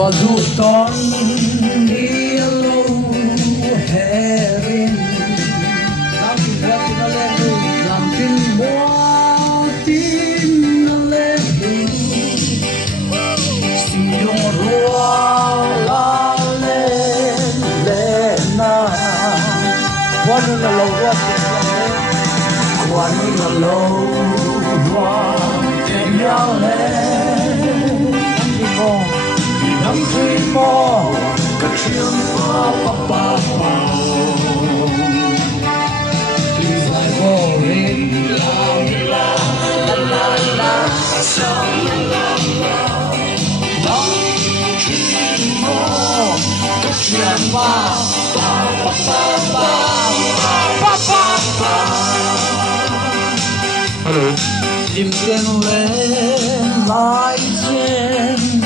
rùa ru ton đi lâu herin làm tin ra tin lên làm tin mua tin lên siêu rùa la lên lên na quan là lâu rùa quan là lâu rùa kèm nhau lên nắm khi mò các chiếc hoa pa đi dài vô hình la la la sao la nắm khi mò các chiếc hoa pa hello tìm tiếng lên lại trên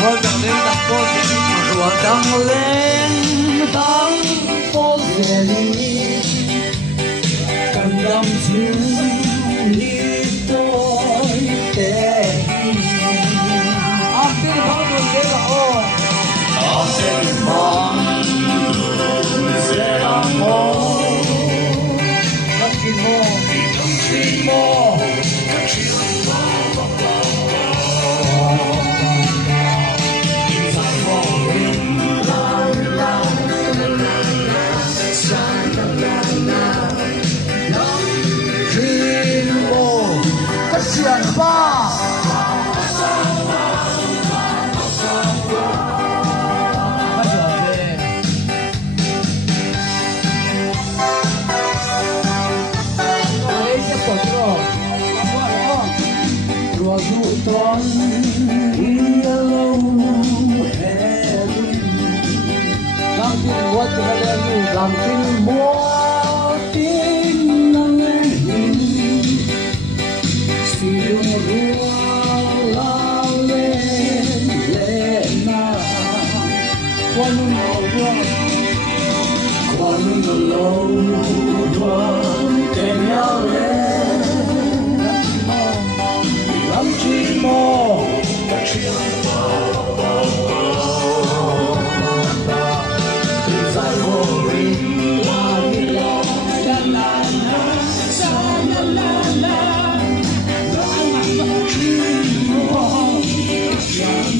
rùa đang lên đang phố rùa đang lên đang phố cần đắm chìm đi tôi để anh tin bao nhiêu thế là ô anh tin bao nhiêu thế là ô đắm chìm mò con đi lâu làm tin mua tin lên làm tin mua tin lên siêu rùa la lên lên na quan lâu rùa kèm nhau lên làm chi mò các chiếc đi dài vô hình la la la la la la làm chi mò các chiếc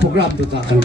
program tu tak akan